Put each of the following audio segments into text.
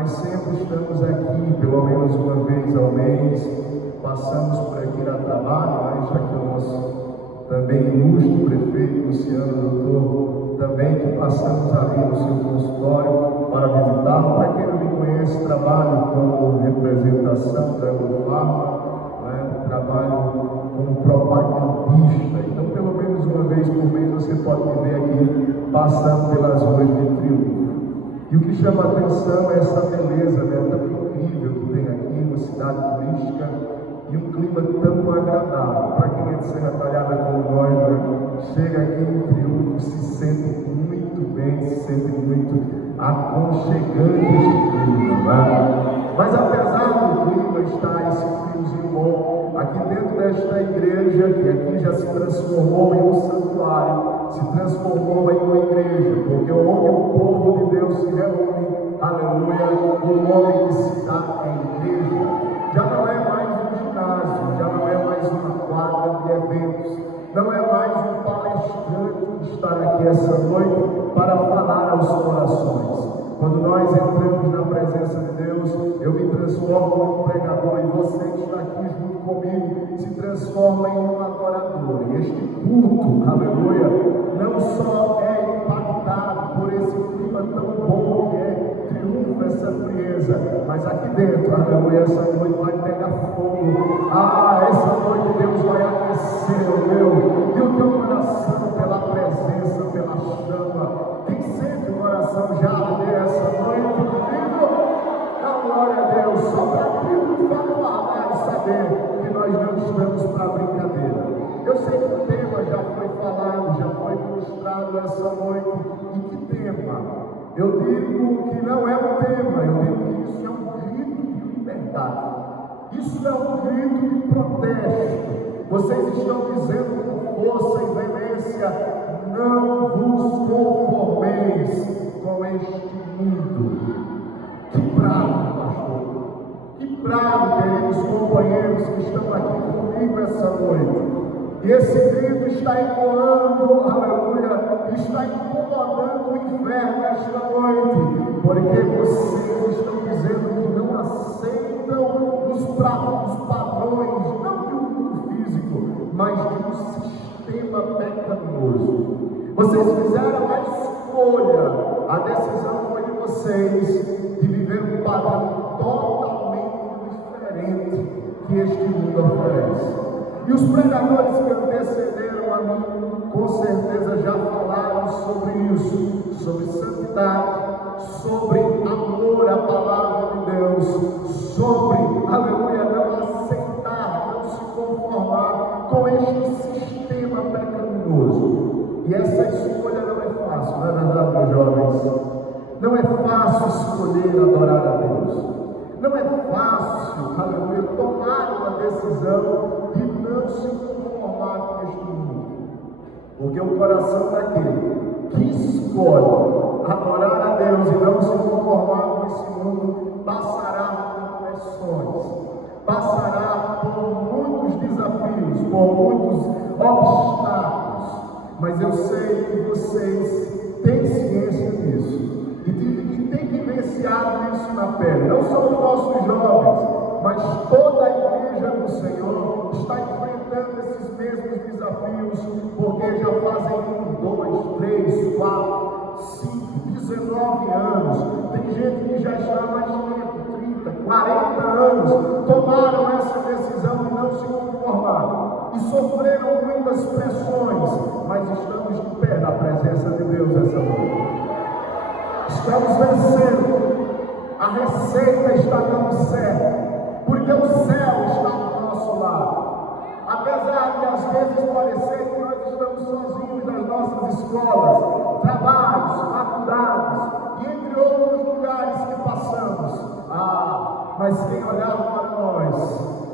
mas sempre estamos aqui, pelo menos uma vez ao mês, passamos por aqui na trabalho, mas já que o nosso também ilustre prefeito Luciano Doutor, também que passamos ali no seu consultório para visitá-lo. Para quem não me conhece, trabalho como representação da Eurofarma, né? Trabalho como propagandista, então pelo menos uma vez por mês você pode me ver aqui passando pelas ruas de Triunfo. E o que chama a atenção é essa beleza, né, tão incrível que tem aqui, uma cidade turística e um clima tão agradável. Para quem é de Serra Talhada como nós, né, chega aqui em Triunfo, se sente muito bem, se sente muito aconchegante este clima, né? Mas apesar do clima estar esse friozinho bom, aqui dentro desta igreja, que aqui já se transformou em um santuário, se transformou em uma igreja, porque onde o povo de Deus se reúne, aleluia, o nome que se dá é igreja. Já não é mais um ginásio, já não é mais uma quadra de eventos, não é mais um palestrante estar aqui essa noite para falar aos corações. Quando nós entramos na presença de Deus, eu me transformo em um pregador, e você que está aqui junto comigo se transforma em um adorador. E este culto, aleluia, não só é impactado por esse clima tão bom que é Triunfo, essa frieza, mas aqui dentro, aleluia, essa noite vai pegar fogo. Essa noite Deus vai aquecer o meu e o teu coração pela presença, pela chama. Quem sente o coração já arder essa noite comigo? Dá glória a Deus, só para falar e saber que nós não estamos para brincadeira. Eu sei que o tema já foi falado, já foi ministrado essa noite. E que tema? Eu digo que não é um tema, eu digo que isso é um grito de liberdade. Isso é um grito de protesto. Vocês estão dizendo com força e veemência: não vos conformeis com este mundo. Que bravo, pastor. Que bravo, queridos companheiros que estão aqui comigo essa noite. E esse grito está ecoando, aleluia, está incomodando o inferno esta noite, porque vocês estão dizendo que não aceitam os padrões, não de um mundo físico, mas de um sistema pecaminoso. Vocês fizeram a escolha, a decisão foi de vocês de viver um padrão totalmente diferente que este mundo oferece. E os pregadores que antecederam a mim, com certeza já falaram sobre isso, sobre santidade, sobre amor à palavra de Deus, sobre, aleluia, não aceitar, não se conformar com este sistema pecaminoso. E essa escolha não é fácil, não é verdade, meus jovens? Não é fácil escolher adorar a Deus. Não é fácil, aleluia, tomar uma decisão de não se conformar com este mundo. Porque o coração daquele que escolhe adorar a Deus e não se conformar com esse mundo passará por pressões, passará por muitos desafios, por muitos obstáculos. Mas eu sei que vocês têm ciência disso. E tem vivenciado isso na pele, não só os nossos jovens, mas toda a igreja do Senhor está enfrentando esses mesmos desafios, porque já fazem 1, 2, 3, 4, 5, 19 anos. Tem gente que já está há mais tempo, 30, 40 anos, tomaram essa decisão de não se conformar e sofreram muitas pressões, mas estamos de pé na presença de Deus essa noite. Estamos vencendo, a receita está dando certo, porque o céu está do nosso lado. Apesar de às vezes parecer que nós estamos sozinhos nas nossas escolas, trabalhos, faculdades e entre outros lugares que passamos. Mas quem olhar para nós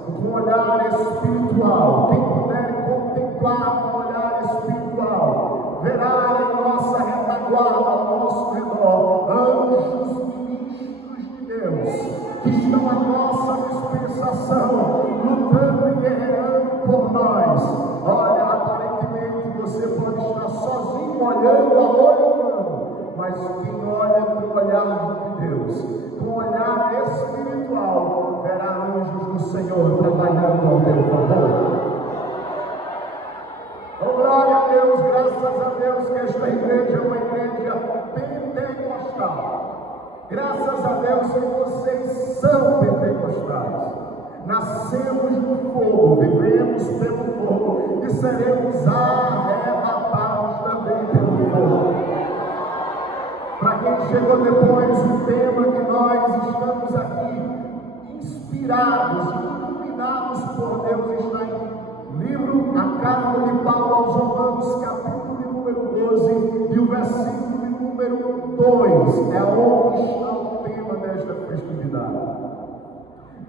com um olhar espiritual, quem puder contemplar com um olhar espiritual, verá em nossa retaguarda, ao nosso redor, anjos ministros de Deus, que estão à nossa dispensação, lutando e guerreando por nós. Olha, aparentemente você pode estar sozinho, olhando a olho humano, mas quem olha com o olhar de Deus, com o olhar espiritual, verá anjos do Senhor trabalhando ao teu favor. Oh, glória a Deus, graças a Deus que esta igreja é uma igreja pentecostal. Graças a Deus que vocês são pentecostais. Nascemos no fogo, vivemos pelo fogo e seremos arrebatados também pelo fogo. Para quem chegou depois, o tema que nós estamos aqui inspirados, iluminados por Deus, está em livro, a carta de Paulo aos Romanos, capítulo de número 12, e o versículo de número 2, é onde está o tema desta festividade.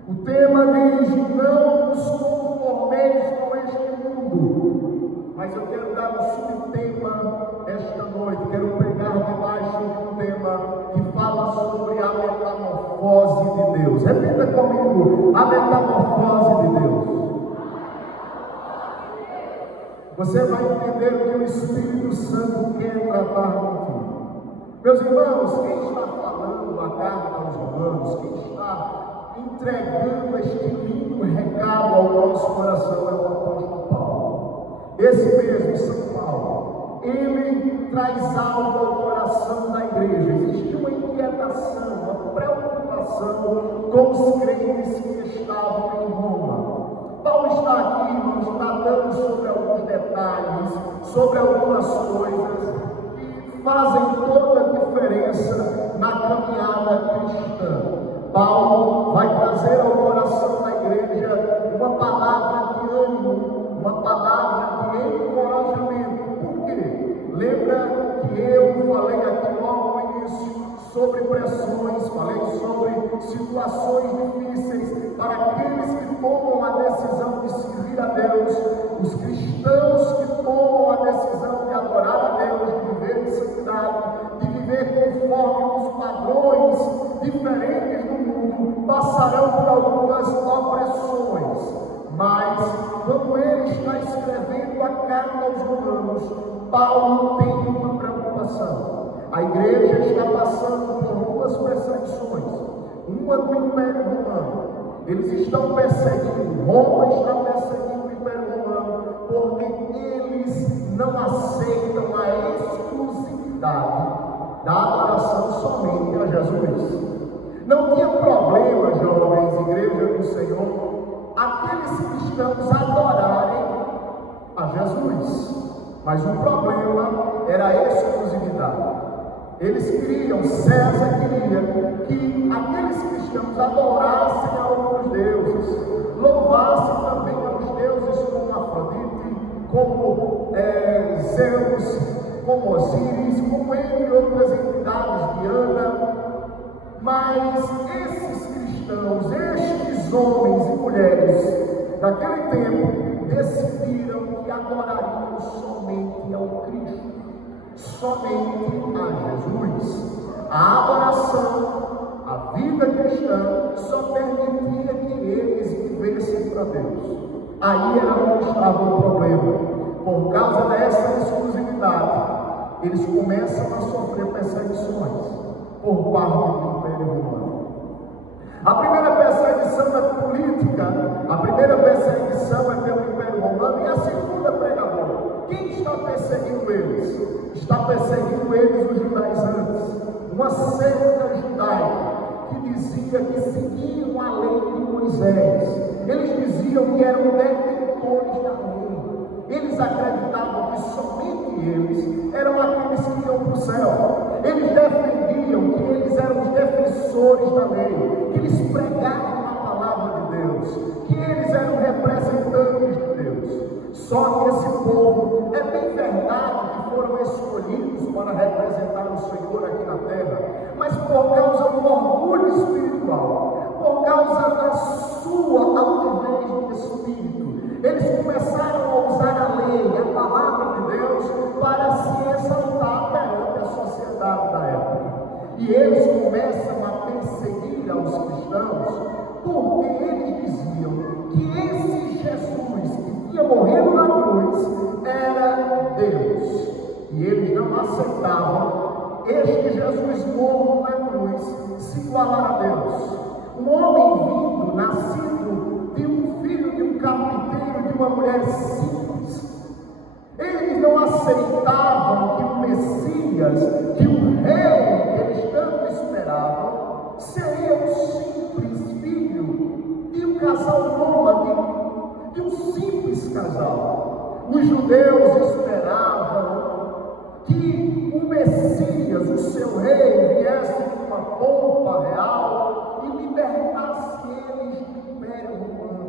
O tema diz: não nos conformeis com este mundo. Mas eu quero dar um subtema esta noite, quero pegar debaixo de um tema que fala sobre a metamorfose de Deus. Repita comigo: a metamorfose de Deus. Você vai entender o que o Espírito Santo quer tratar contigo. Meus irmãos, quem está falando a carta aos Romanos, quem está entregando este lindo recado ao nosso coração é o apóstolo Paulo. Esse mesmo São Paulo, ele traz algo ao coração da igreja. Existe uma inquietação, uma preocupação com os crentes que estavam em Roma. Paulo está aqui nos tratando sobre alguns detalhes, sobre algumas coisas que fazem toda a diferença na caminhada cristã. Paulo vai trazer ao coração da igreja uma palavra de ânimo, uma palavra de encorajamento. Por quê? Lembra que eu falei aqui logo no início sobre pressões, falei sobre situações difíceis para aqueles que tomam a decisão de servir a Deus, os cristãos que tomam a decisão de adorar a Deus, de viver em santidade, de viver conforme os padrões diferentes do mundo, passarão por algumas opressões. Mas, quando ele está escrevendo a carta aos Romanos, Paulo tem uma preocupação. A igreja está passando por duas perseguições, uma do Império Romano. Eles estão perseguindo, Roma está perseguindo o Império Romano, porque eles não aceitam a exclusividade da adoração somente a Jesus. Não tinha problema, jovens, igreja do Senhor, aqueles cristãos adorarem a Jesus, mas o problema era a exclusividade. Eles queriam, César queria que aqueles cristãos adorassem a outros deuses, louvassem também aos deuses como Afrodite, como Zeus, como Osíris, como entre outras entidades, Diana. Mas esses cristãos, estes homens e mulheres daquele tempo, decidiram que adorariam somente ao Cristo, somente a Jesus. A adoração, a vida cristã, só permitia que eles vivessem para Deus. Aí era onde estava o problema. Por causa dessa exclusividade, eles começam a sofrer perseguições por parte do Império Romano. A primeira perseguição é política, a primeira perseguição é pelo Império Romano, e a segunda, pregador, quem está perseguindo eles? Está perseguindo eles os judaizantes, uma seita judaica que dizia que seguiam a lei de Moisés. Eles diziam que eram detentores da lei. Eles acreditavam que somente eles eram aqueles que iam para o céu. Eles defendiam que eles eram os defensores da lei, que eles pregavam a palavra de Deus, que eles eram representantes de Deus. Só que esse povo, é bem verdade que foram escolhidos para representar o Senhor aqui na terra, mas por causa do orgulho espiritual, por causa da sua altivez de espírito, eles começaram a usar a lei, a palavra de Deus, para se exaltar perante a sociedade da época. E eles começam a perseguir aos cristãos, porque eles diziam que esse Jesus que tinha morrido na cruz era Deus. E eles não aceitavam este Jesus morto na cruz se igualar a Deus. Um homem nascido de um filho de um carpinteiro, de uma mulher simples. Eles não aceitavam que o Messias, que o rei que eles tanto esperavam, seria um simples filho de um casal nômade, de um simples casal. Os judeus esperavam que o Messias, o seu rei, viesse com uma pompa real e libertasse eles do Império Romano.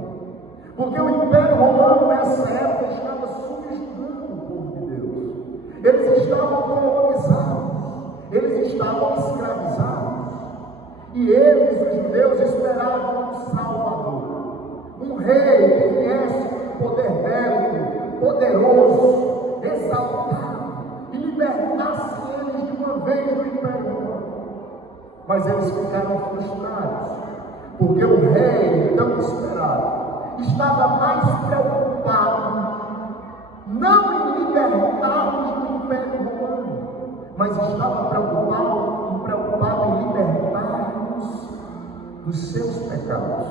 Porque o Império Romano, nessa época, estava subjugando o povo de Deus. Eles estavam colonizados, eles estavam escravizados. E eles, os judeus, esperavam um Salvador, um rei que viesse com poder bélico, poderoso, exaltado, e libertasse eles de uma vez do Império Romano. Mas eles ficaram frustrados, porque o rei tão esperado estava mais preocupado não em libertá-los do Império Romano, mas estava preocupado em libertar-los dos seus pecados.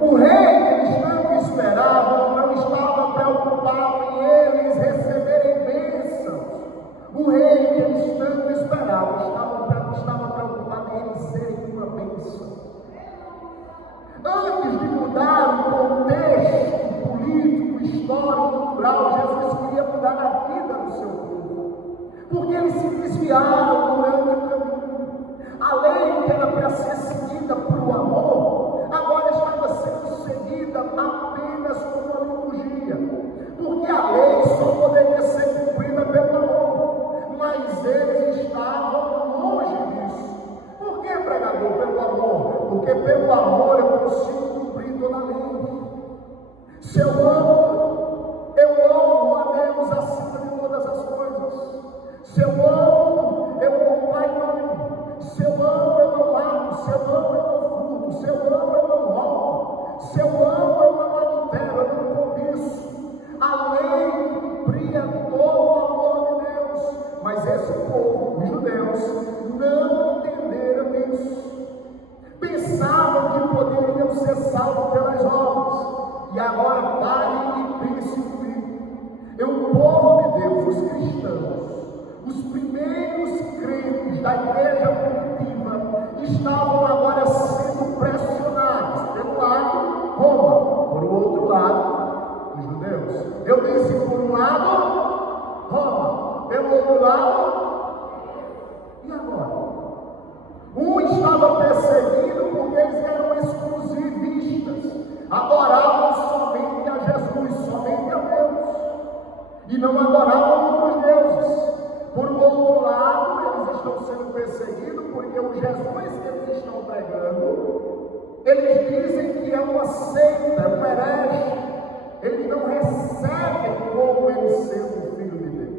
O rei que eles tanto esperavam não estava preocupado em eles receberem bênçãos. O rei que eles tanto esperavam estava preocupado em eles serem uma bênção. Antes de mudar o contexto político, histórico, cultural, Jesus queria mudar a vida do seu povo, porque eles se desviaram durante o caminho. A lei que era para ser seguida por o amor, agora estava sendo seguida apenas com a liturgia, porque a lei só poderia ser cumprida pelo amor, mas eles estavam longe disso. Por que, pregador? Pelo amor. Porque pelo amor eu consigo cumprir toda a lei. Se eu amo a Deus acima de todas as coisas. Se eu amo pai e mãe. Se eu amo, eu não mato. Se eu amo, eu não furto. Se eu amo, eu não roubo. Se eu amo, eu não adultero, eu não cobiço. A lei cumpria todo o amor de Deus. Mas esse povo, os judeus, não entenderam isso. Pensavam que poderiam ser salvos pelas obras. E agora parem e pensem comigo. O povo de Deus, os cristãos, os primeiros crentes da igreja primitiva, estavam agora sendo pressionados. Pelo lado, Roma. Por outro lado, os judeus. Eu disse por um lado, Roma. Pelo outro lado, e agora? Um estava perseguido porque eles eram exclusivistas, adoravam somente a Jesus, somente a Deus, e não adoravam outros deuses. Por outro lado, eles estão sendo perseguidos porque o Jesus que eles estão pregando, eles dizem que é uma seita, um herege. Eles não recebem como ele sendo o Filho de Deus.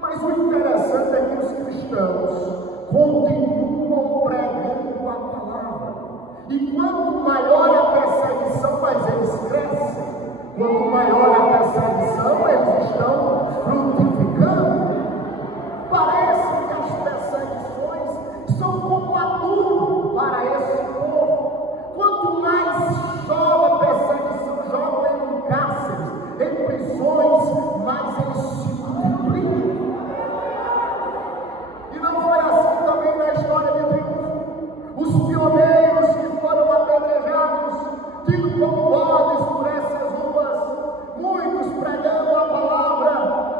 Mas o interessante é que os cristãos continuam pregando a palavra. E quanto maior a perseguição, mais eles crescem. Quanto maior a perseguição, eles estão frutificando. Parece que as perseguições são como adubo para esse povo. Quanto mais chove a perseguição, jogam em cárceres, em prisões, mais eles se multiplicam. E não foi assim também na história de Deus. Os pioneiros que foram apedrejados, tido como bodes por essas ruas, muitos pregando a palavra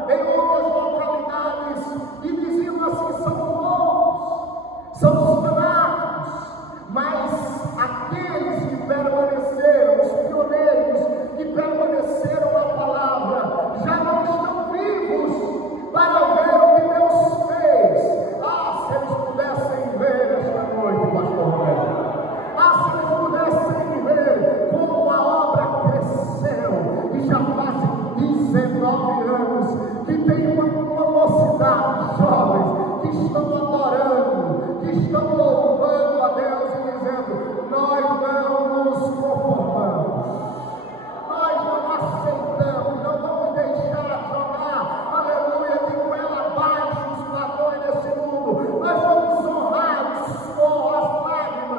em outras localidades e diziam assim: são loucos, são os fanáticos. Mas aqueles que permaneceram, os pioneiros que permaneceram na palavra, já não estão vivos para ver o que Deus fez. Se eles pudessem ver esta noite, pastor Roberto. Se eles pudessem ver como a obra cresceu. E já fazem 19 anos que tem uma mocidade, jovens, que estão adorando, que estão louvando a Deus e dizendo: nós não nos conformamos, nós não aceitamos, não vamos deixar jogar, aleluia, de goela abaixo os padrões desse mundo. Nós vamos honrar o suor, as lágrimas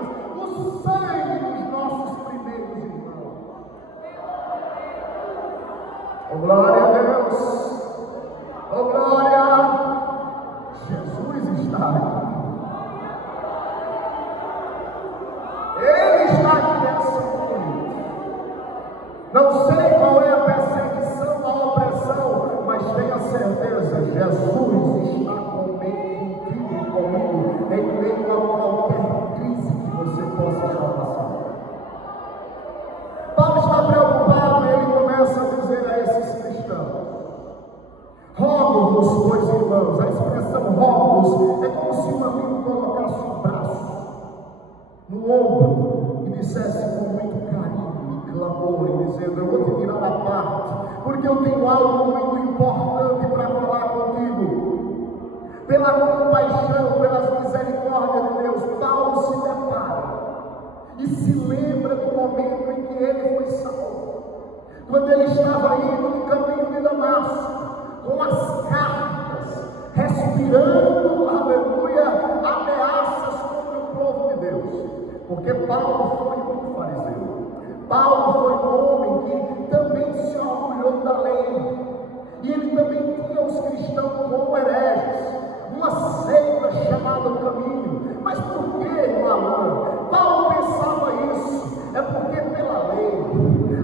certeza, Jesus está contigo e comigo em meio a qualquer crise que você possa estar passando. Paulo está preocupado e ele começa a dizer a esses cristãos: rogo-vos, pois, irmãos. A expressão rogo-vos é como se um amigo colocasse o braço no ombro e dissesse com muito carinho e clamor, e dizendo: eu vou te tirar a parte, porque eu tenho algo muito importante para falar contigo. Pela compaixão, pelas misericórdias de Deus, Paulo se depara e se lembra do momento em que ele foi salvo, quando ele estava indo no caminho de Damasco, com as cartas, respirando, aleluia, ameaças contra o povo de Deus, porque Paulo foi um fariseu. Paulo foi um homem que também se orgulhou da lei, e ele também tinha os cristãos como hereges, uma seita chamada o Caminho. Mas por que, irmão? Paulo pensava isso? É porque pela lei,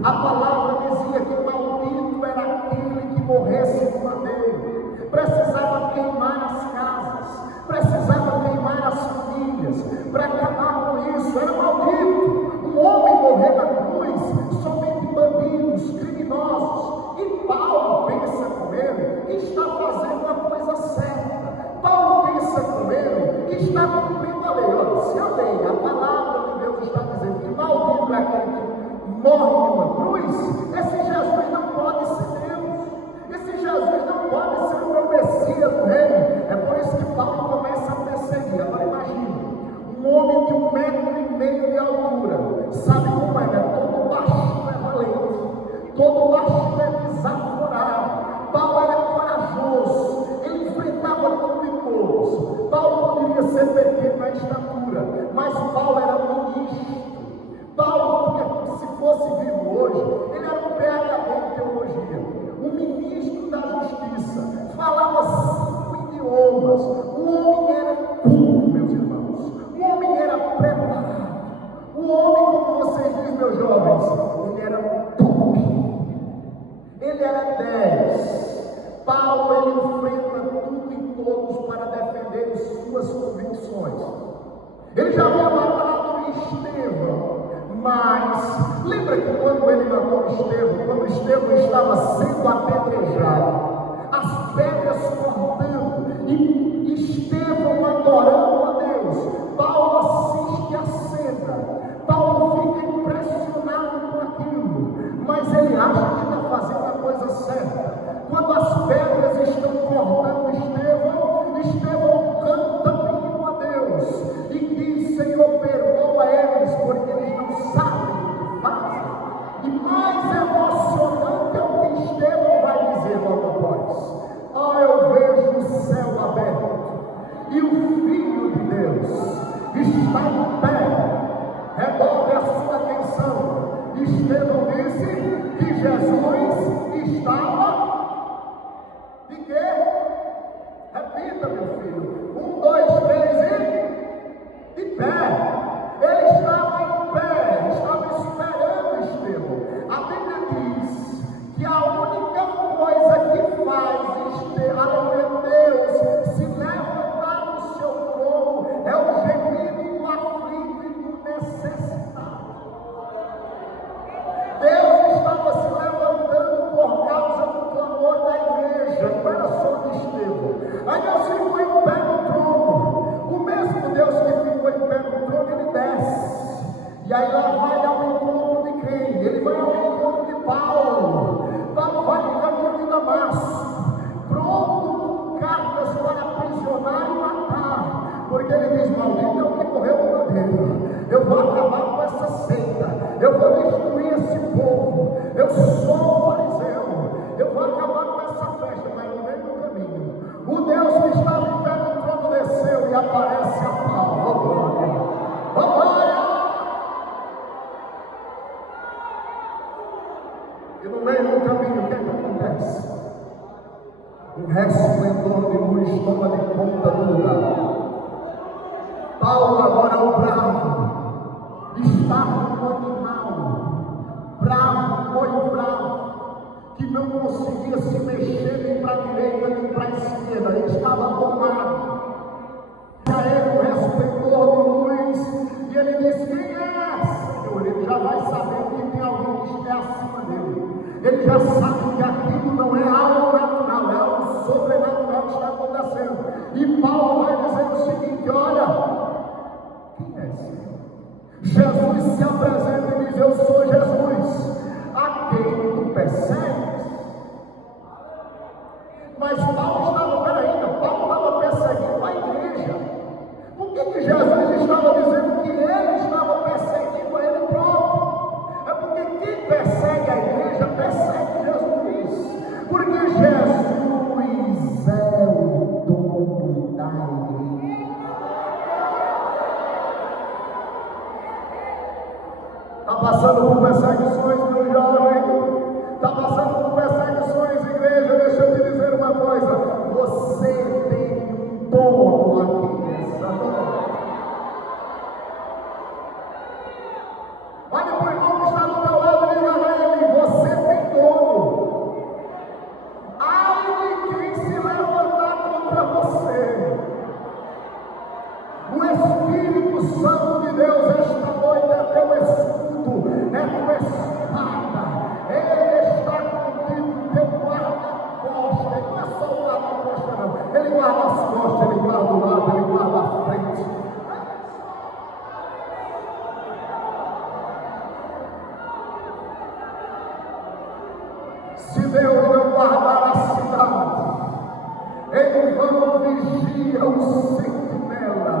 a palavra dizia que maldito era aquele que morresse no madeiro. Precisava queimar as casas, precisava queimar as famílias, para acabar com isso. Era maldito um homem morrer na cruz, somente bandidos, criminosos. E Paulo pensa com ele que está fazendo a coisa certa. Paulo pensa com ele que está cumprindo a lei. Olha, se a lei, a palavra de Deus está dizendo que maldito é aquele que morre numa cruz, esse Jesus não pode ser Deus. Esse Jesus não pode ser o meu Messias, o rei. É por isso que Paulo começa a perseguir. Agora imagine, um homem de 1,5 metro de altura, sabe como é, né? Todo baixo é valente, todo baixo é desaforado. Paulo era corajoso, ele enfrentava tudo e todos. Paulo poderia ser pequeno na estatura, mas Paulo era ministro. Paulo tinha, se fosse vivo hoje, ele era um PhD em teologia, um ministro da justiça, falava 5 idiomas. O homem era culto, meus irmãos, o homem era preparado. O homem, como vocês dizem, meus jovens, ele era top, ele era 10. Paulo, ele enfrenta tudo e todos para defender suas convicções. Ele já havia matado Estevão, mas lembra que quando ele matou Estevão, quando Estevão estava sendo apedrejado, as pedras cortando e Estevão adorando a Deus, Paulo assiste a cena. Paulo fica impressionado com aquilo, mas ele acha que está fazendo a coisa certa. Quando as pedras estão cortando Estevão canta hino a Deus e diz: Senhor, perdoa eles, porque eles não sabem o que fazem. E mais emocionante é o que Estevão vai dizer logo após: eu vejo o céu aberto e o Filho de Deus está em pé. Redobre a sua atenção. Estevão disse que Jesus estava de quê? Repita, meu filho. 1, 2, 3 e de pé. Ele estava em pé, estava esperando Estevão. A Bíblia diz que a única coisa que faz aleluia, Deus se levantar do seu trono é o gemido do aflito e do necessitado. Deus estava se levantando por causa do clamor da igreja, não era só de Estevão. Aí Deus ficou em pé no trono. O mesmo Deus que ficou em pé no trono, ele desce. E aí lá vai ao encontro de quem? Ele vai ao encontro de Paulo. Paulo vai no caminho de Damasco, pronto com cartas para aprisionar e matar. Porque ele diz: maldito é o que morreu no madeiro. Eu vou acabar com essa seita. Eu vou destruir esse povo. Eu sou fariseu. Eu vou acabar com essa festa. Mas no meio do caminho, o Deus que estava em pé no trono desceu e aparece a Paulo. Oh glória! Oh glória! E no meio do caminho, o que é que acontece? Um resplendor de luz toma de conta do lugar. Paulo agora é o bravo. Está um animal bravo, boi bravo, que não conseguia se mexer nem para a direita nem para a esquerda, ele estava tomado. Para ele, o resplendor de luz, e ele diz: quem é, Senhor? Ele já vai saber que tem alguém que está acima dele. Ele já sabe que aquilo não é algo natural, é algo sobrenatural que está acontecendo. E Paulo vai dizer o seguinte: olha, quem é, Senhor? Jesus se apresenta e diz: eu sou Jesus, a quem tu persegues. Mas Paulo estava perseguindo a igreja. Por que Jesus estava dizendo que ele estava perseguindo a ele próprio? É porque quem persegue a igreja persegue Jesus. Porque Jesus é o dono da igreja. Está passando por perseguições, meu jovem? Está passando por perseguições, igreja? Deixa eu te dizer uma coisa: você tem um dono aqui nessa noite. Olha para o irmão que está do teu lado e diga a ele: você tem dono. Ai de quem se levantar contra você. O Espírito Santo de Deus esta noite é teu escudo, é tua espada. Ele está contigo, teu guarda-costas. Ele não é só o guarda-costas, não. Ele guarda as costas, ele guarda o lado, ele guarda a frente. Se Deus não guardar a cidade, em vão vigia o sentinela.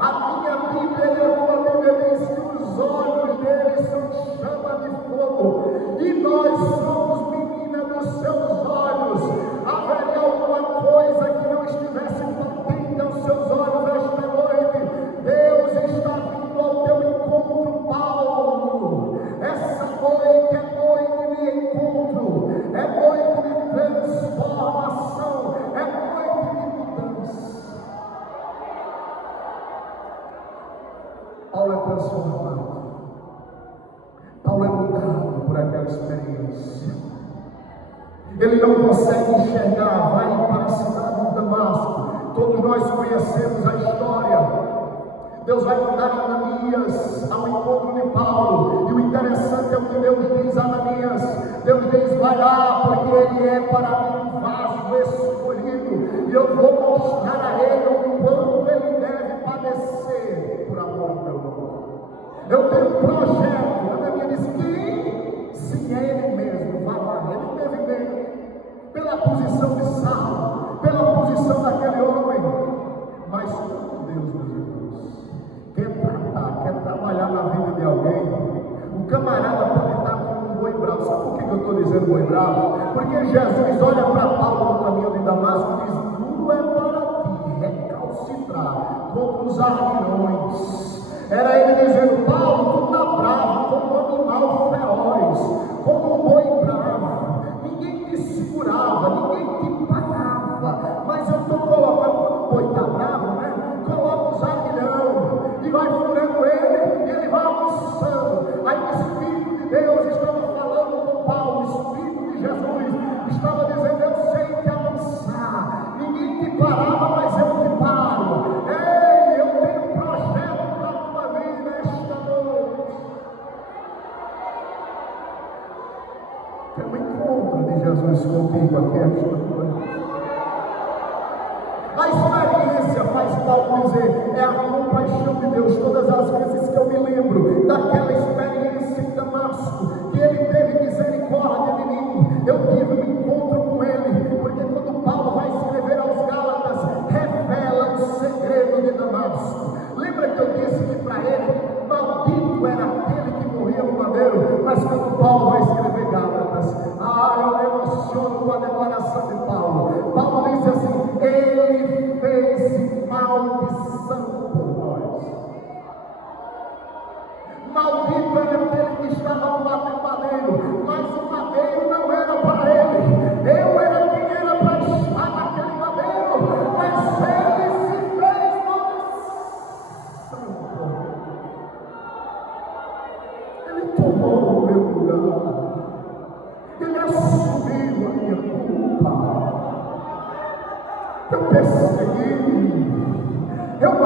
A minha Bíblia e a tua Bíblia diz que os olhos dele são chama de fogo, e nós somos menina dos seus olhos. Haveria alguma coisa que não estivesse potente aos seus olhos esta noite? Deus está vindo ao teu encontro, Paulo. Essa noite é noite de encontro, é noite de transformação, é noite de mudança. Paulo é transformado, Paulo é mudado por aquela experiência. Ele não consegue enxergar, vai para a cidade de Damasco. Todos nós conhecemos a história. Deus vai mandar Ananias ao encontro de Paulo, e o interessante é o que Deus diz a Ananias. Deus diz: vai lá, porque ele é para mim um vaso escolhido, e eu vou mostrar a ele o quanto ele deve padecer por amor do meu nome. Eu tenho um projeto. Ananias disse: quem? Sim, é ele mesmo, vai lá. Ele teve medo pela posição de Saulo, pela posição daquele homem, mas como Deus, meus irmãos, quer trabalhar na vida de alguém, o camarada pode estar com um boi bravo. Sabe por que eu estou dizendo boi bravo? Porque Jesus olha para Paulo no caminho de Damasco e diz: duro é para ti recalcitrar contra os aguilhões. Era ele dizendo: Paulo, tu está bravo como um animal feroz, como um boi bravo. Ninguém te segurava, ninguém te parava. Mas eu estou colocando, quando o boi está bravo, né? Coloca os aguilhão e vai furando ele, e ele vai almoçando. Aí o Espírito de Deus estava falando com Paulo, o Espírito de Jesus estava dizendo: eu sei te avançar, ninguém te parava, mas eu te paro. Ei, eu tenho um projeto para a tua vida esta noite. Tem um encontro de Jesus contigo aqui esta noite. A experiência faz Paulo dizer: é a compaixão de Deus. Todas as vezes que eu me lembro daquela experiência em Damasco, que ele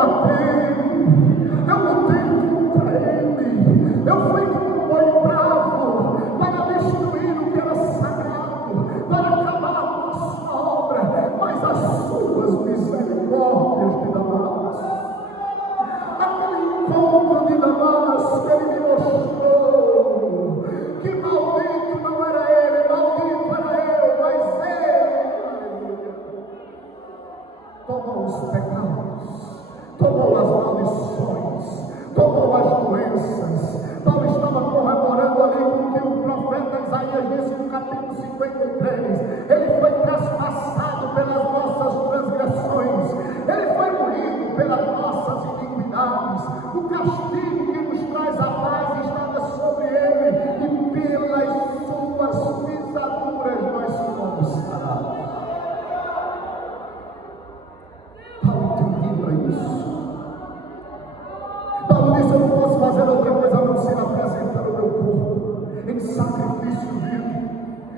matei, eu lutei contra ele, eu fui como um boi bravo para destruir o que era sagrado, para acabar com a sua obra, mas as suas misericórdias de Damasco, aquele encontro de Damasco, ele me mostrou que maldito não era ele, maldito era eu, mas ele tomou os pecados, tomou as maldições, tomou as doenças. Paulo estava comemorando ali com o que o profeta Isaías disse no capítulo 53. Ele foi traspassado pelas nossas transgressões, ele foi moído pelas nossas iniquidades. O castigo que nos traz a paz estava sobre ele, e pelas suas pisaduras nós fomos sarados. Paulo entendeu para isso. Paulo disse: eu não posso fazer outra coisa a não ser apresentar o meu corpo em sacrifício vivo.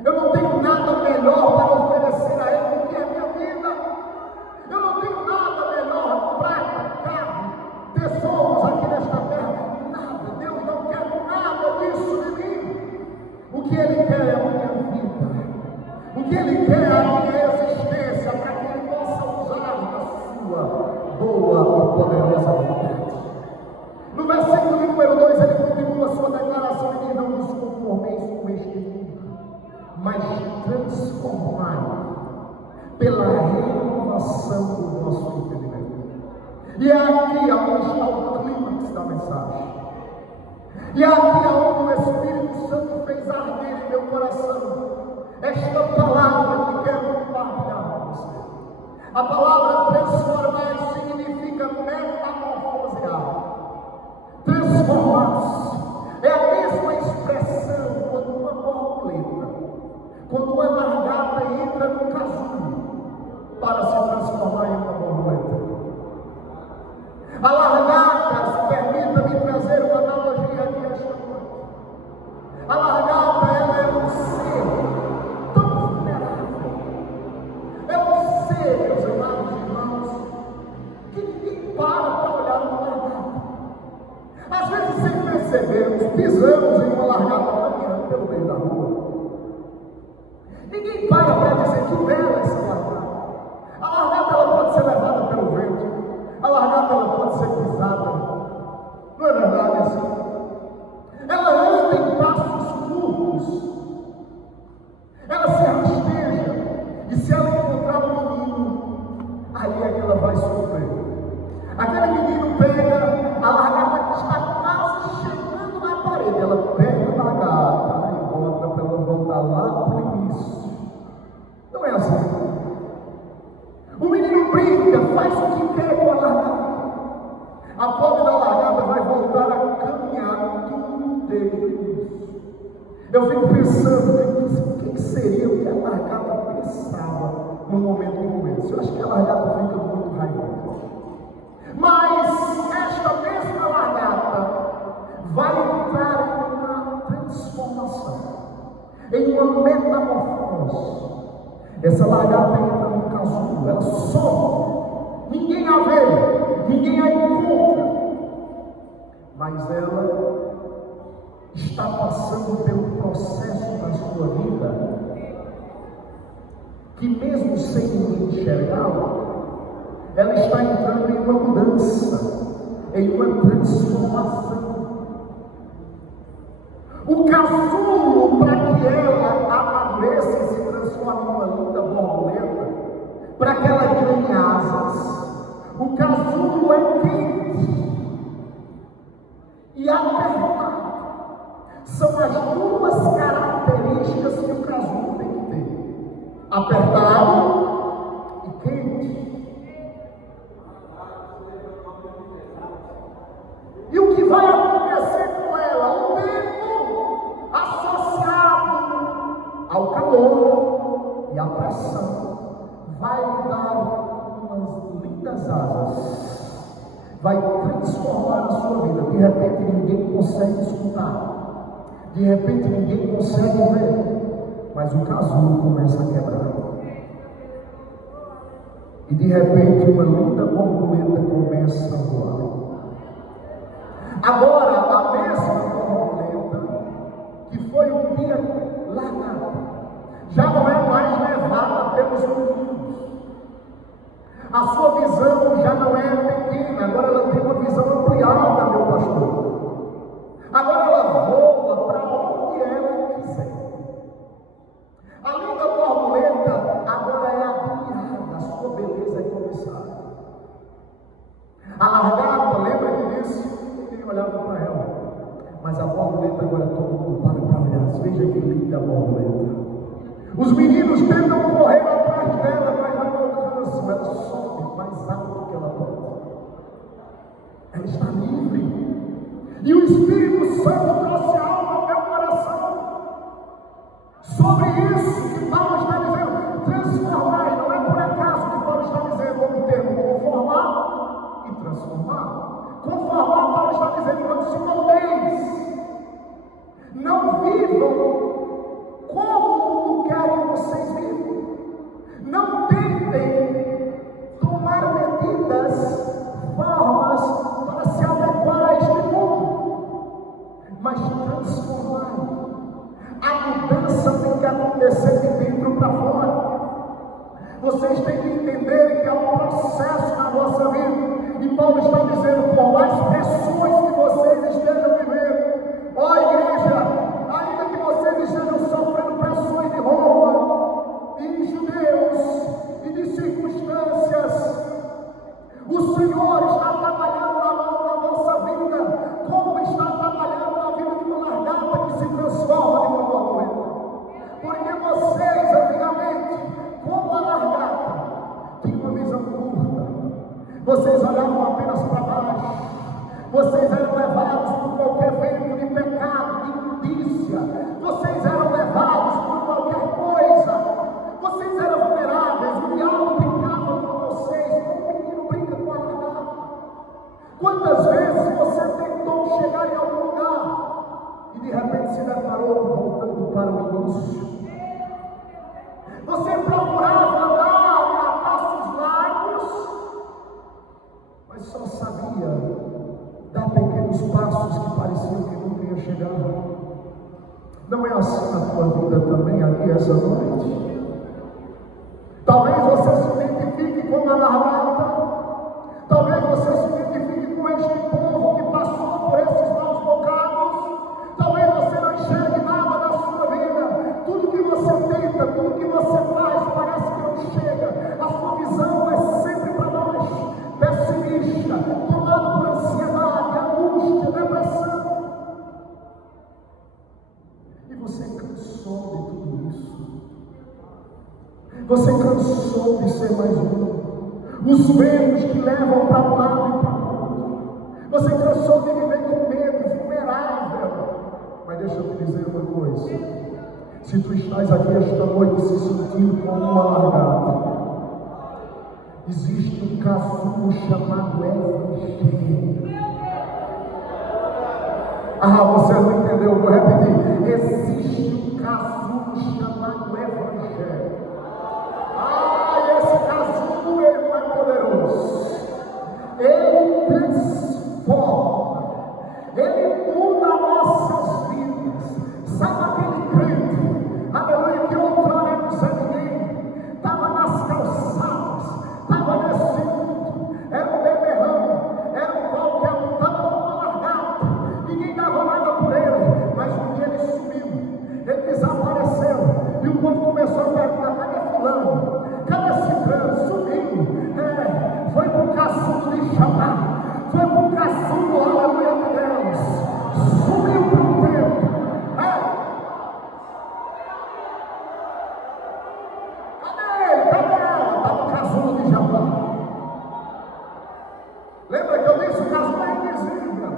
Eu não tenho nada melhor para oferecer a ele do que a minha vida. Eu não tenho nada melhor, prata, carne, tesouros aqui nesta terra. Nada. Deus não quer nada disso de mim. O que ele quer é a minha vida. O que ele quer é a minha existência, para que ele possa usar da sua boa e poderosa vontade. No versículo número 2, ele continua a sua declaração e diz: não nos conformeis com este mundo, mas transformai pela renovação do nosso entendimento. E é aqui onde está o clímax da mensagem. E é aqui onde o Espírito Santo fez arder em meu coração esta palavra que quero compartilhar com você. A palavra transformar significa metamorfosear. Transformar-se é a mesma expressão quando uma borboleta, quando uma lagarta entra no casulo para se transformar em uma borboleta. A lagarta, permita-me trazer uma analogia aqui esta noite. A lagarta, ela é um ser tão vulnerável, é um ser, meus amados irmãos, que ninguém para olhar uma lagarta. Às vezes, sem percebermos, pisamos em uma lagarta caminhando pelo meio da rua. Ninguém para dizer que bela essa lagarta. A lagarta, ela pode ser levada pelo vento. A lagarta, ela pode ser pisada. Não é verdade assim? Ela anda em passos curtos. Ela se rasteja. E se ela encontrar um menino, aí é que ela vai sofrer. Aquele menino pega a lagarta que está quase chegando na parede. Ela pega a lagarta e bota para ela voltar lá para o início. Não é assim. O menino brinca, faz o que quer com a lagarta. A pobre da lagarta vai voltar a caminhar tudo desde o início. Eu fico pensando, o que seria o que a lagarta pensava num momento como esse? Eu acho que a lagarta fica muito raivosa. Mas esta mesma lagarta vai entrar em uma transformação, em uma metamorfose. Essa lagarta entra no casulo, ela some, ninguém a vê, ninguém a encontra, mas ela está passando pelo processo da sua vida, que mesmo sem ninguém enxergá-la, ela está entrando em uma mudança, em uma transformação. O casulo, para que ela amadureça e se transforme em uma linda borboleta, para que ela ganhe asas, o casulo é quente e apertado. São as duas características que o casulo tem que ter: apertado e quente. E o que vai acontecer com ela? O tempo associado ao calor e à pressão vai dar umas lindas asas, vai transformar a sua vida. De repente ninguém consegue escutar, de repente ninguém consegue ver, mas o casulo começa a quebrar. E de repente uma linda borboleta começa a voar. Agora, a mesma borboleta que foi um dia largada, já não é mais levada pelos meninos. A sua visão já não é pequena, agora ela tem uma visão ampliada, meu pastor. Agora ela voa para onde ela quiser. A linda borboleta agora é admirada, a sua beleza é cobiçada. A largata, lembra que disse? Ninguém olhava para ela. Mas a borboleta agora todo mundo para olhar. Veja que linda borboleta. Os meninos tentam correr atrás dela, mas não alcançam. Ela sobe mais alto que ela pode. Ela está livre. E o Espírito Santo trouxe algo ao meu coração. Sobre isso que Paulo está dizendo, transformar. Não é por acaso que Paulo está dizendo como termo conformar e transformar. Conformar, Paulo está dizendo, não se moldeis. Não vivam como o mundo quer que vocês vivam. Não tentem tomar medidas, formas para se adequar a este mundo, mas transformar. A mudança tem que acontecer de dentro para fora. Vocês têm que entender que é um processo na vossa vida. E Paulo está dizendo, por mais pressões que vocês estejam vivendo, ó igreja, ainda que vocês estejam sofrendo pressões de Roma, de judeus e de circunstâncias, o Senhor está trabalhando na vossa vida, como está trabalhando na vida de uma largata que se transforma em uma borboleta. Porque vocês, antigamente, como a largata, tinham uma visão curta. Vocês olhavam apenas para baixo. Vocês eram levados por qualquer vento de pecado, de imundícia. Vocês eram levados por qualquer coisa. Vocês eram vulneráveis. O diabo brincava com vocês. O menino brinca com a largata. Quantas vezes você tentou chegar em algum lugar e de repente se deparou voltando para o início? Você procurava andar a passos largos, mas só sabia dar pequenos passos que pareciam que nunca ia chegar. Não é assim na tua vida também aqui essa noite? Talvez você se identifique com a largata, talvez você se identifique com este povo que passou por esses maus bocados, talvez você não enxergue nada na sua vida, tudo que você tenta, tudo que você faz parece que não chega, a sua visão é sempre para baixo, pessimista, tomado por ansiedade, angústia, depressão. E você cansou de tudo isso. Você cansou de ser mais um. Os ventos que levam para um lado e para o outro. Você cansou de viver com medo, vulnerável. Mas deixa eu te dizer uma coisa. Se tu estás aqui esta noite se sentindo como uma largata, existe um casulo chamado Evangelho. Você não entendeu? Vou repetir. Existe um casulo chamado Evangelho. Esse casulo ele não é poderoso. Ele transforma. Ele muda nossas vidas. Sabe aquele crente, aleluia, que outrora era um Zé Ninguém, estava nas calçadas, estava nesse mundo, era um beberrão, era um qualquer um, estava numa largata, ninguém dava nada por ele, mas um dia ele sumiu, ele desapareceu, e o povo começou a perguntar: cadê fulano? Cadê ciclano? Sumiu, foi para o casulo de chamar, foi para o casulo, aleluia de Deus, sumiu para o tempo. Lembra que eu disse? O casulo é invisível.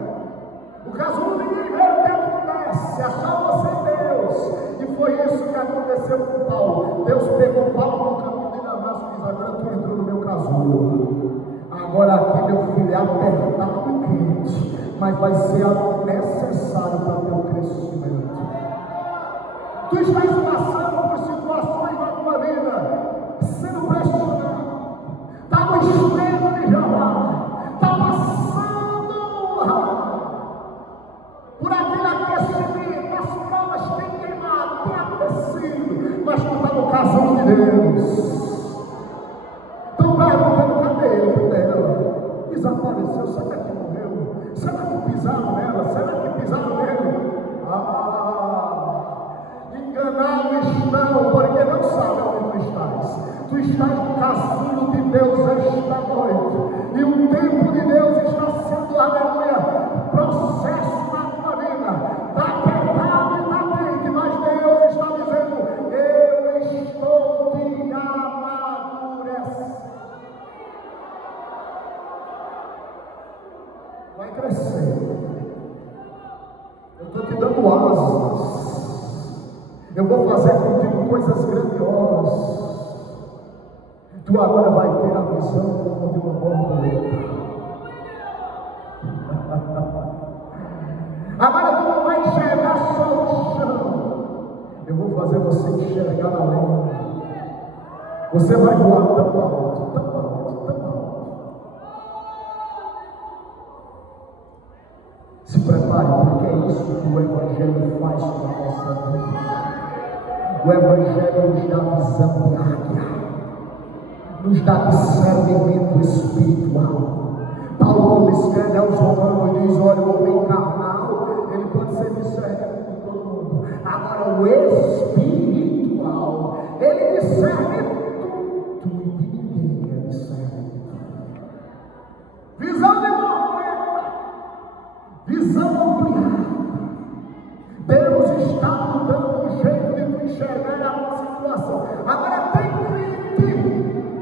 O casulo ninguém vê o que acontece. É só você e Deus. E foi isso que aconteceu com Paulo. Deus pegou Paulo no caminho de Damasco e diz: agora tu entrou no meu casulo. Agora aqui, meu filho, é apertado e quente, mas vai ser algo necessário para o teu crescimento. Tu estás passando por situações na tua vida, sendo pressionado. Deus. Estão perguntando: cadê ele? Dela desapareceu. Será que morreu? Será que pisaram nela? Será que pisaram nele? Enganados estão, porque não sabem onde tu estás. Tu estás no casulo de Deus esta noite, e o tempo de Deus está sendo, aleluia, processo na tua vida. Está apertado e está quente, mas Deus está dizendo: eu estou te amadurecendo. Vai crescer. Eu estou te dando asas. Eu vou fazer contigo coisas grandiosas. Tu agora vai ter a visão como de uma borboleta. Agora tu não vai enxergar só o chão. Eu vou fazer você enxergar além. Você vai voar tão alto, tão alto, tão alto. Se prepare, porque é isso que o Evangelho faz com a nossa vida. O Evangelho nos dá visão de águia, nos dá discernimento espiritual. Paulo, quando escreve aos Romanos, diz: olha, o homem carnal, ele pode ser discernido por todo mundo. Agora, o espiritual, ele discerne tudo e de ninguém é discernido. Visão de borboleta, visão ampliada. Deus está mudando o jeito de tu enxergar a situação. Agora, tem crente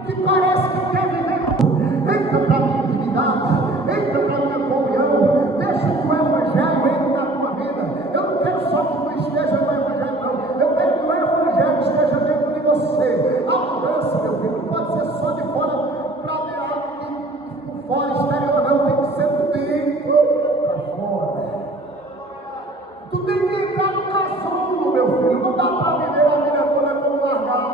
que parece que quer viver. Entra para a minha intimidade, entra para a minha comunhão, deixa que o Evangelho entre na tua vida. Eu não quero só que tu esteja no Evangelho, não. Eu quero que o Evangelho esteja dentro de você. A mudança, meu filho, não pode ser só de fora para dentro, por fora, exterior, não. Tem que ser de dentro para fora. Tu tem que entrar no casulo, meu filho. Não dá para viver a vida toda como largada.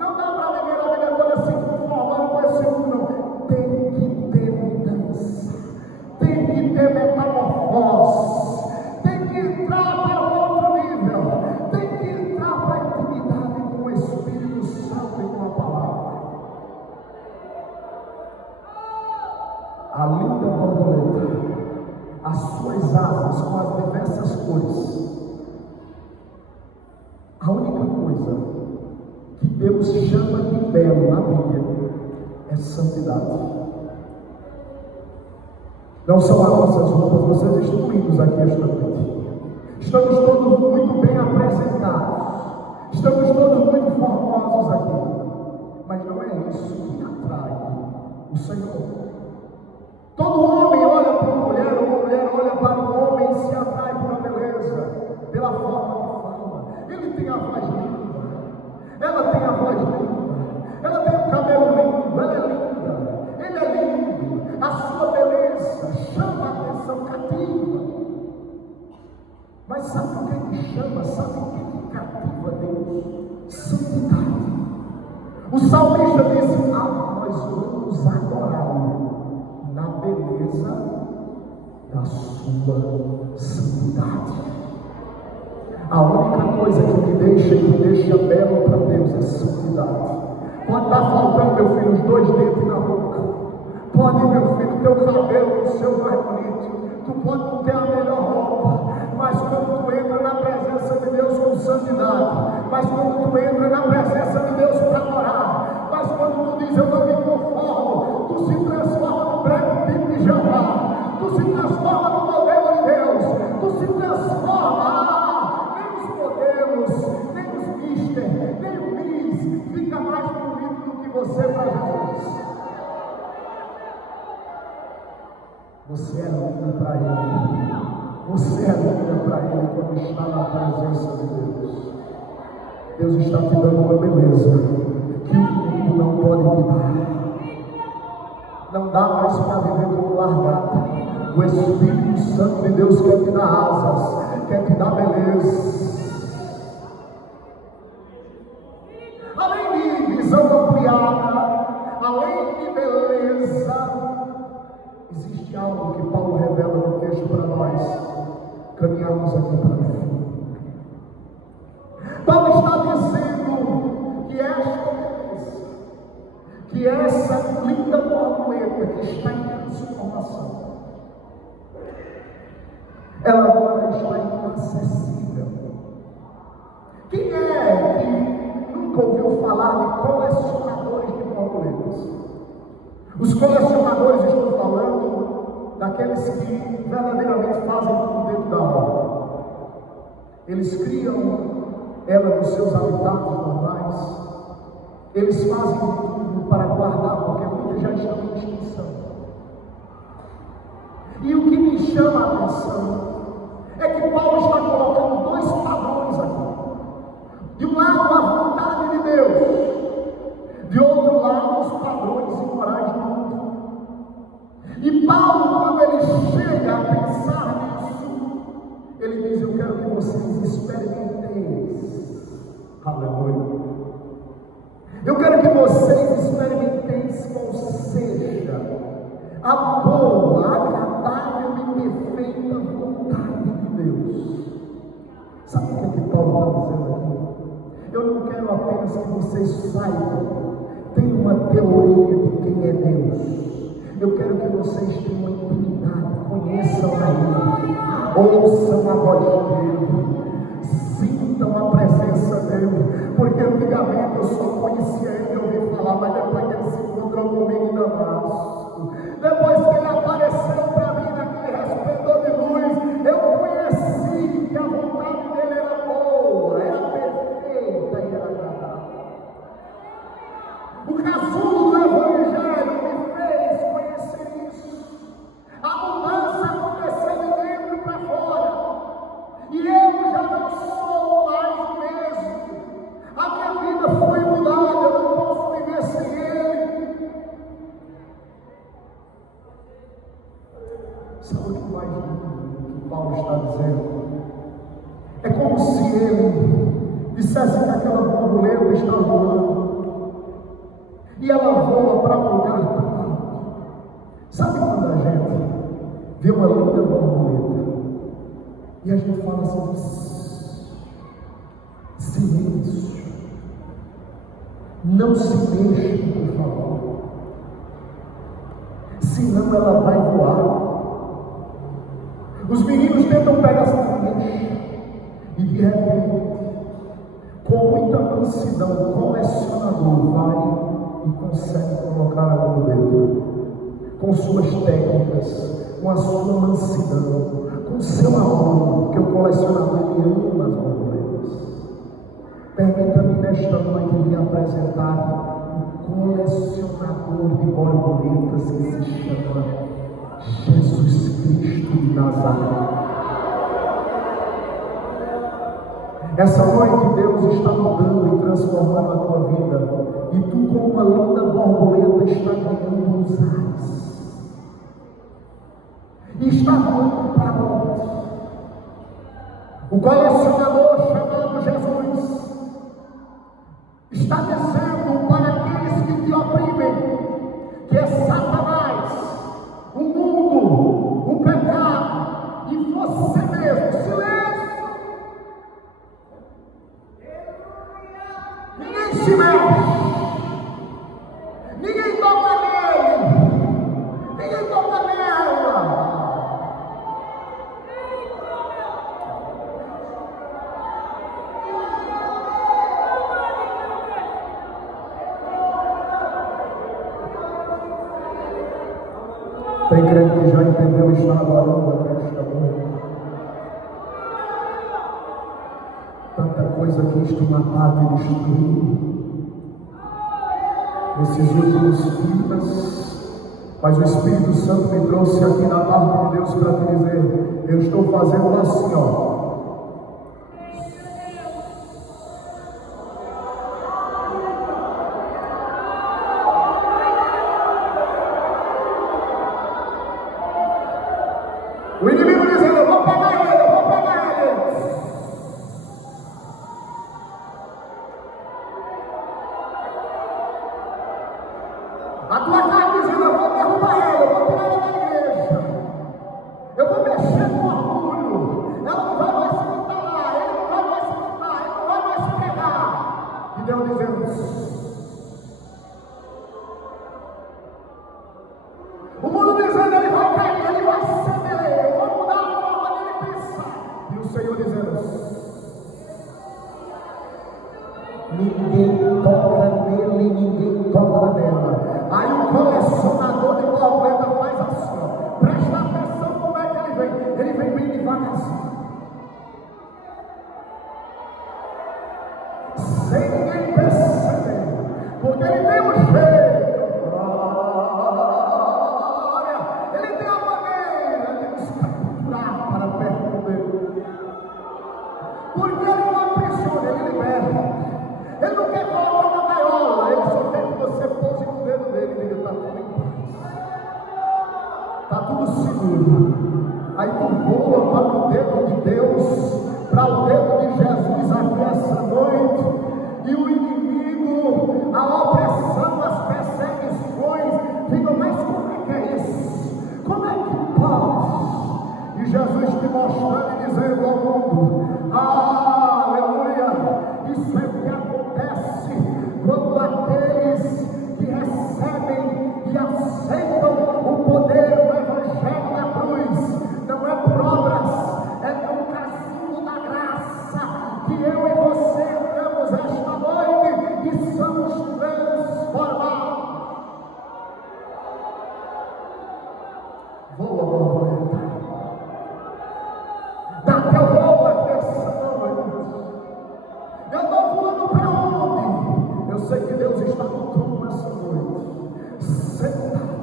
Não dá para viver a vida toda se conformando com esse mundo, não. Tem que ter mudança. Tem que ter metamorfose. Tem que entrar para outro nível. Tem que entrar para a intimidade com o Espírito Santo e com a palavra. A linda borboleta, as suas asas com as diversas cores. A única coisa que Deus chama de belo na Bíblia é santidade. Não são as nossas roupas. Vocês estão lindos aqui esta noite. Estamos todos muito bem apresentados. Estamos todos muito formosos aqui. Mas não é isso que atrai o Senhor. Todo homem olha para uma mulher, ou uma mulher olha para um homem e se atrai pela beleza, pela forma que fala. Ele tem a voz linda, ela tem a voz linda, ela tem o cabelo lindo, ela é linda, ele é lindo, a sua beleza chama a atenção, cativa. Mas sabe o que chama? Sabe o que cativa Deus? Santidade. O salmista disse: nós vamos adorá-lo na beleza da sua santidade. A única coisa que me deixa belo para Deus é santidade. Pode estar faltando, meu filho, os 2 dentes na boca. Pode, meu filho, ter o cabelo no seu mais bonito. Tu pode não ter a melhor roupa. Mas quando tu entra na presença de Deus com santidade, mas quando tu entra na presença de Deus para adorar, mas quando tu diz: eu não me conformo, tu se transforma no Brad Pitt de Jeová, tu se transforma no modelo de Deus, tu se transforma. Nem os modelos, nem os mister, nem o Miss fica mais bonito do que você para Jesus. Você é linda para Ele. Você é linda para Ele quando está na presença de Deus. Deus está te dando uma beleza que o mundo não pode te dar. Não dá mais para viver como largata. O Espírito Santo de Deus quer te dar asas, quer te dar beleza. Além de visão ampliada, além de beleza, existe algo que Paulo revela no texto para nós caminharmos aqui para o fim. Paulo está dizendo que esta essa linda borboleta que está em transformação, ela agora está inacessível. Quem é que nunca ouviu falar de colecionadores de borboletas? Os colecionadores, estão falando daqueles que verdadeiramente fazem tudo dentro da obra. Eles criam ela nos seus habitats normais. Eles fazem tudo para guardar, porque muitas já estão em extinção. E o que me chama a atenção é que Paulo está colocando dois padrões aqui. De um lado, a vontade de Deus. De outro lado, os padrões imorais do mundo. E Paulo, quando ele chega a pensar nisso, ele diz: eu quero que vocês experimentem. Aleluia. Eu quero que vocês experimentem qual seja a boa, agradável e perfeita vontade de Deus. Sabe o que Paulo está dizendo aqui? Eu não quero apenas que vocês saibam, tenham uma teoria de quem é Deus. Eu quero que vocês tenham uma intimidade, conheçam a Ele, ouçam a voz dele, sintam a presença dele. Porque antigamente eu só conhecia ele, eu ouvi falar, mas depois que ele se encontrou comigo em Damasco, depois que ele apareceu para mim naquele resplendor de luz, eu conheci que a vontade dele era boa, era perfeita e era agradável. O casulo do Evangelho me fez conhecer isso. A mudança aconteceu de dentro para fora, e eu já não sou mais o mesmo. A minha vida foi mudada, eu não posso viver sem Ele. Sabe o que mais lindo que Paulo está dizendo? É como se ele dissesse que aquela borboleta está voando e ela voa para um lugar tão alto. Sabe quando a gente vê uma linda borboleta e a gente fala assim: silêncio. Não se mexa, por favor, senão ela vai voar. Os meninos tentam pegar essa mexa e de repente, com muita mansidão, o colecionador vai e consegue colocar a borboleta com suas técnicas, com a sua mansidão, com o seu amor, porque o colecionador ele ama as borboletas. Permita-me nesta noite lhe apresentar um colecionador de borboletas que se chama Jesus Cristo de Nazaré. Essa noite Deus está mudando e transformando a tua vida, e tu, como uma linda borboleta, está ganhando os ares e está voando para onde? O colecionador chamado Jesus está dizendo para aqueles que te oprimem, que é Satanás, o mundo, o pecado e você mesmo. Silêncio! Ninguém se mexe, ninguém toca nele, ninguém toca nela. Tem crente que já entendeu e está adorando a esta noite. Tanta coisa que isto matava e destruiu nesses últimos dias, mas o Espírito Santo me trouxe aqui na parte de Deus para te dizer: eu estou fazendo assim, ó. O inimigo dizendo: eu vou pegar ele, eu vou pegar ele. A tua carne dizendo: eu vou derrubar ele, eu vou tirar ele da igreja, eu vou mexer com orgulho, ela não vai mais se botar lá, ele não vai mais se botar, ele não vai mais se pegar. E Deus dizendo: vazio, sem ninguém perceber, porque Ele tem um jeito, glória, Ele tem a maneira de nos capturar para perto dele, porque Ele não aprisiona, Ele liberta. Ele não quer colocar uma gaiola, Ele só quer que você pose no dedo dele e diga: está tudo em paz, está tudo seguro. Aí tu voa para o dedo de Deus, para o dedo de Jesus aqui essa noite, e o inimigo, a opressão, as perseguições ficam: mas como é que é isso? Como é que pode? E Jesus te mostrando e dizendo ao mundo: aleluia, isso é o que acontece quando aqueles que recebem e aceitam o poder do Evangelho da cruz, não é por obras, é no casinho da graça que eu e você entramos esta noite e somos transformados. Voa, borboleta, dá teu voo aqui essa noite. Eu estou voando para onde? Eu sei que Deus está no trono essa noite, sentado,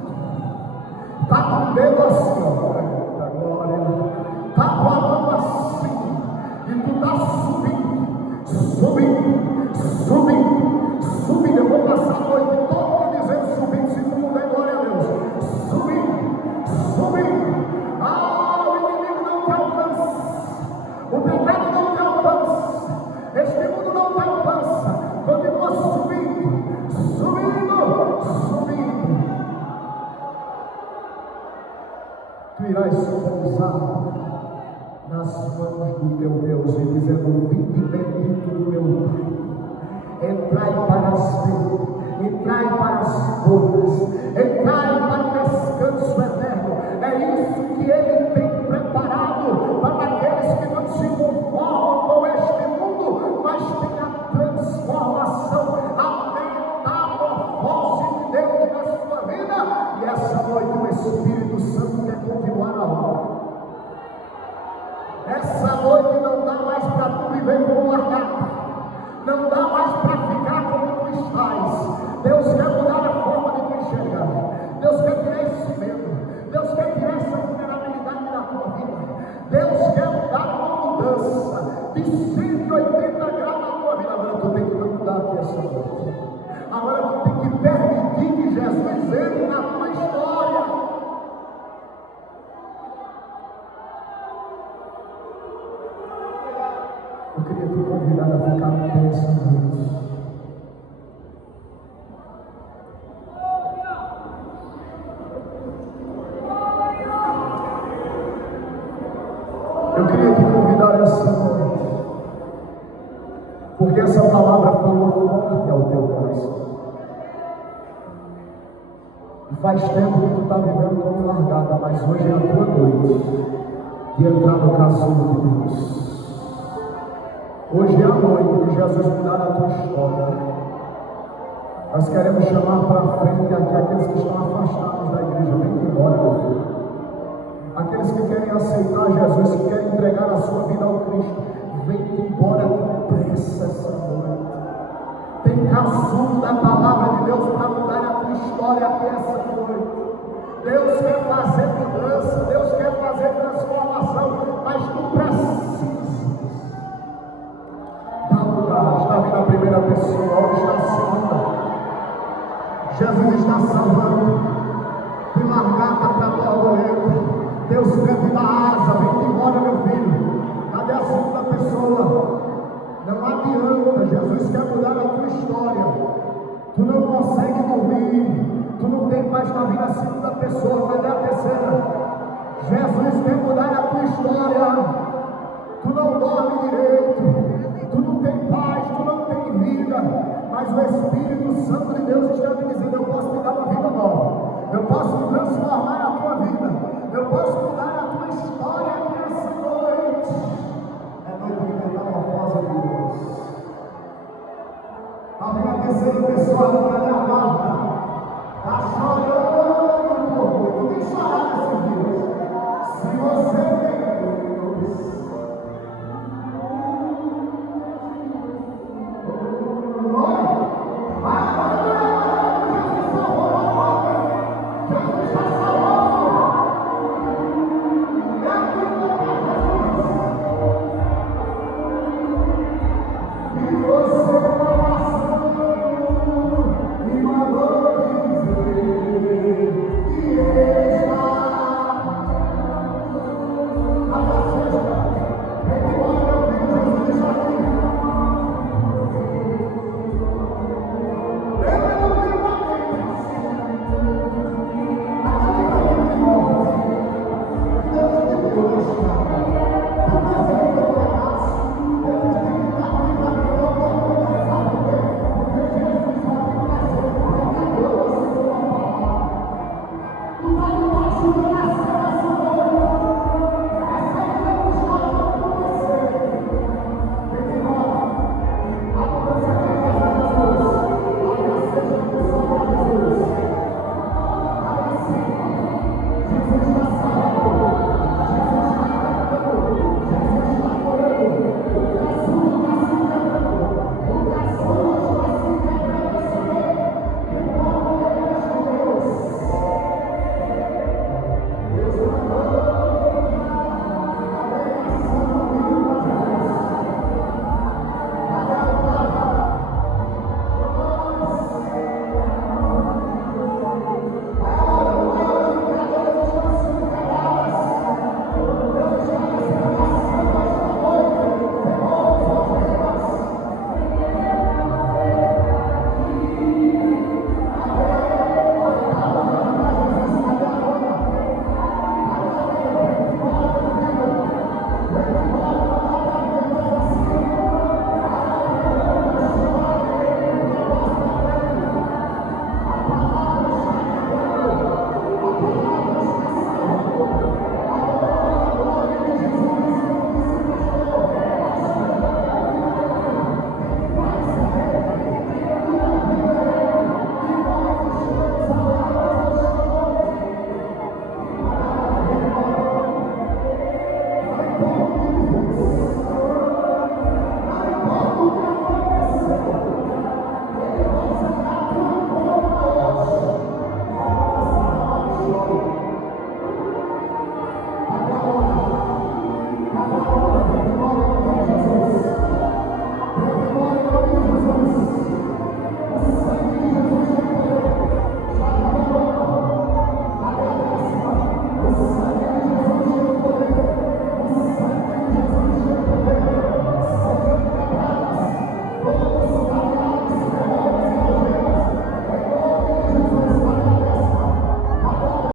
está com o dedo assim, ó, da glória, está com a mão assim, e tu está subindo, subindo, subindo, subindo. Eu vou passar a noite toda dizendo subindo, se tu não der glória a Deus, subindo, subindo. O inimigo não te alcança, o pecado não te alcança, este mundo não te alcança. Continua subindo, subindo, subindo. Tu irás pousar nas mãos do teu Deus e dizendo: vinde bendito do meu Pai, entrai para as velas, entrai para as bodas, entrai para o descanso eterno. É isso que Ele tem preparado para aqueles que não se conformam com este mundo, mas tem a transformação, a metamorfose de Deus na sua vida. E essa noite o Espírito Santo quer continuar a obra. Essa noite não dá mais para tu viver como largata, não dá mais para ficar como tu estás. Deus quer mudar a forma de tu enxergar, Deus quer tirar esse medo, Deus quer tirar essa vulnerabilidade da tua vida, Deus quer dar uma mudança de 180 graus na tua vida. Agora tu tem que mudar aqui essa noite, agora tu tem que permitir que Jesus entre na tua história. Eu queria te convidar a ficar em pé essa noite. Eu queria te convidar essa noite, porque essa palavra falou forte ao teu coração. E faz tempo que tu está vivendo como largada, mas hoje é a tua noite de entrar no casulo de Deus. Hoje é a noite de Jesus mudar a tua história. Nós queremos chamar para frente aqueles que estão afastados da igreja. Vem embora, meu filho. Aqueles que querem aceitar Jesus, que querem entregar a sua vida ao Cristo, vem embora com pressa essa noite. Tem casulo da palavra de Deus para mudar a tua história aqui essa noite. Deus quer fazer mudança, Deus quer fazer transformação, mas tu precisas. Está vindo a primeira pessoa, onde está a segunda. Jesus está salvando de largata para borboleta. Deus quer te dar asa, vem embora, meu filho. Cadê a segunda pessoa? Não adianta, Jesus quer mudar a tua história. Tu não consegue dormir, tu não tem paz na vida. A segunda pessoa, cadê a terceira? Jesus quer mudar a tua história. Tu não dorme direito, tu não tem paz, tu não tem vida, mas o Espírito Santo de Deus está me dizendo: eu posso te dar uma vida nova, eu posso transformar a tua vida, eu posso mudar a tua história nessa noite. É noite de metamorfose de Deus. A terceira pessoa não vai dar nada, está chorando por muito, tem chorado esses dias. Se você